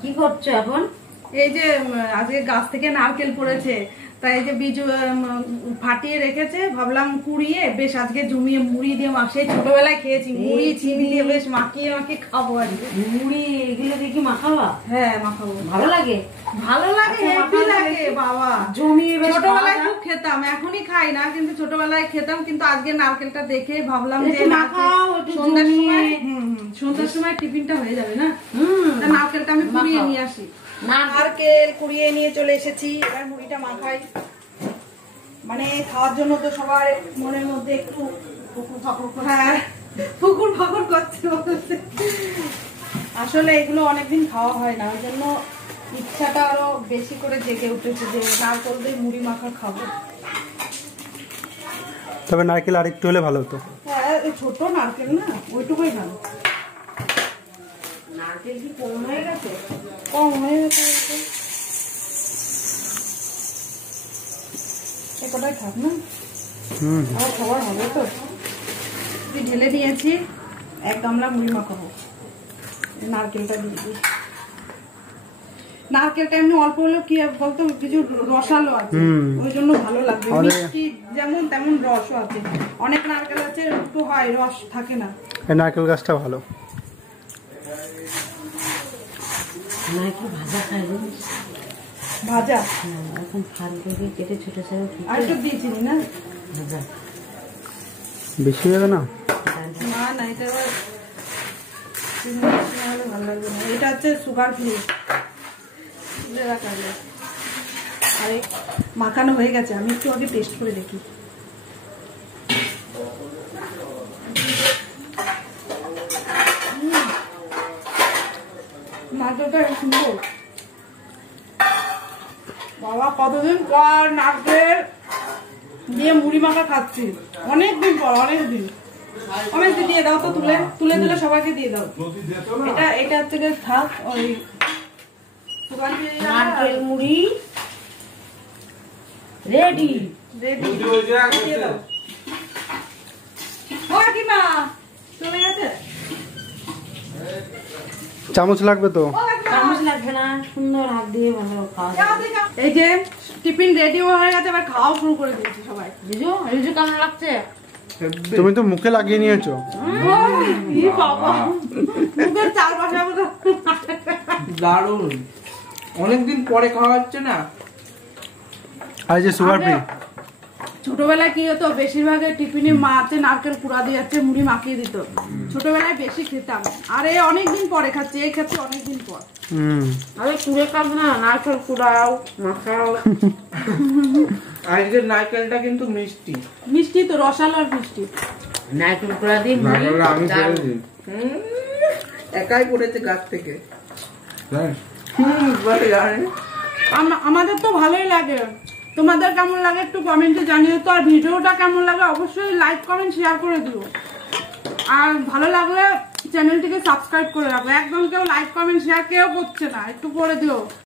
কি করছো এখন? এই যে আজকে গাছ থেকে নারকেল পড়েছে, তাই এই যে বীজ ফাটিয়ে রেখেছে, ভাবলাম কুড়িয়ে বেশ আজকে জমিয়ে মুড়ি দিয়ে সেই ছোটবেলায় খেয়েছি মুড়ি চিনি দিয়ে বেশ মাখিয়ে মাখিয়ে খাবো আজকে। মুড়ি এগুলো দিয়ে কি মাখাবা? হ্যাঁ মাখাবো। ভালো লাগে? ভালো লাগে, হেভি লাগে বাবা। জমিয়ে বেশ ছোটবেলায় খুব খেতাম, এখনই খাই না, কিন্তু ছোটবেলায় খেতাম। কিন্তু আজকে নারকেলটা দেখে ভাবলাম যে সন্ধ্যার সময় সন্ধ্যার সময় টিফিনটা হয়ে যাবে না, নারকেলটা আমি কুড়িয়ে নিয়ে আসি। নারকেল কুড়িয়ে নিয়ে চলে এসেছি, এবার মুড়িটা মাখাই। মানে খাওয়ার জন্য তো সবার মনের মধ্যে একটু পুকুর ফাঁকুর, হ্যাঁ পুকুর ফাঁকুর করছে। আসলে এগুলো অনেকদিন খাওয়া হয় না, ওই জন্য ইচ্ছাটা আরো বেশি করে জেগে উঠেছে যে নারকেল দিয়ে মুড়ি মাখা খাবো। তবে নারকেল আরেকটু হলে ভালো হতো। হ্যাঁ ছোট নারকেল না, ওইটুকুই ভালো। নারকেল কি কম হয়ে গেছে? কম হয়ে গেছে কটাই থাক না, আমার খাবার হবে তো। ঢেলে নিয়েছি, এক গামলা মুড়ি মাখাবো। নারকেলটা দিয়ে দিই। নারকেলটা এমনি অল্প হলেও কি বলতো কিছু রসালো আছে, ওই জন্য ভালো লাগবে। মিষ্টি যেমন তেমন রসও আছে। অনেক নারকেল আছে একটু হয় রস থাকে না। নারকেল গাছটা ভালো। নারকেল ভাজা খাই ভাজা এখন ফাল থেকে কেটে ছোট ছোট আর একটু দিয়েছি না ভাজা বেশি হবে না? না না, এটা ভালো লাগবে না। এটা হচ্ছে সুগার ফ্রি। আরে মাখানো হয়ে গেছে, আমি একটু আগে টেস্ট করে দেখি। নারকেলটা সুন্দর বাবা, কতদিন পর নারকেল দিয়ে মুড়ি মাখা খাচ্ছি, অনেকদিন পর। অনেকদিন দিয়ে দাও তো, তুলে তুলে তুলে সবাইকে দিয়ে দাও। এটা হচ্ছে থাক, ওই নারকেল মুড়ি রেডি রেডি দিয়ে দাও। কাকিমা চলে গেছে, চামচ লাগবে তো? চামচ লাগবে না, সুন্দর হাত দিয়ে ভালো খাওয়া যাবে। এই যে টিফিন রেডি হয়ে গেছে, এবার খাওয়া শুরু করে দিয়েছি সবাই। রিজু রিজু কেমন লাগছে? তুমি তো মুখে লাগিয়ে নিয়েছো। মুখের চারপাশে দারুণ, অনেকদিন পরে খাওয়া হচ্ছে না। আর যে সুগার ফ্রি। ছোটবেলায় কি হতো, বেশিরভাগের টিফিনে মা আছে নারকেল কুড়া দিয়ে যাচ্ছে, মুড়ি মাখিয়ে দিত। ছোটবেলায় বেশি খেতাম, আর এই অনেকদিন পরে খাচ্ছি, এই খাচ্ছি অনেকদিন পর। আরে কুড়ে খাব না, নারকেল কুড়াও মাখাও। আজকের নারকেলটা কিন্তু মিষ্টি মিষ্টি তো, রসালো আর মিষ্টি। নারকেল কুড়া দিয়ে মুড়ি একাই পড়েছে গাছ থেকে। আমাদের তো ভালোই লাগে, তোমাদের কেমন লাগে একটু কমেন্টে জানিয়ে তো। আর ভিডিওটা কেমন লাগে অবশ্যই লাইক কমেন্ট শেয়ার করে দিও। আর ভালো লাগলে চ্যানেলটিকে সাবস্ক্রাইব করে রাখো। একদম কেউ লাইক কমেন্ট শেয়ার কেউ করছে না, একটু করে দিও।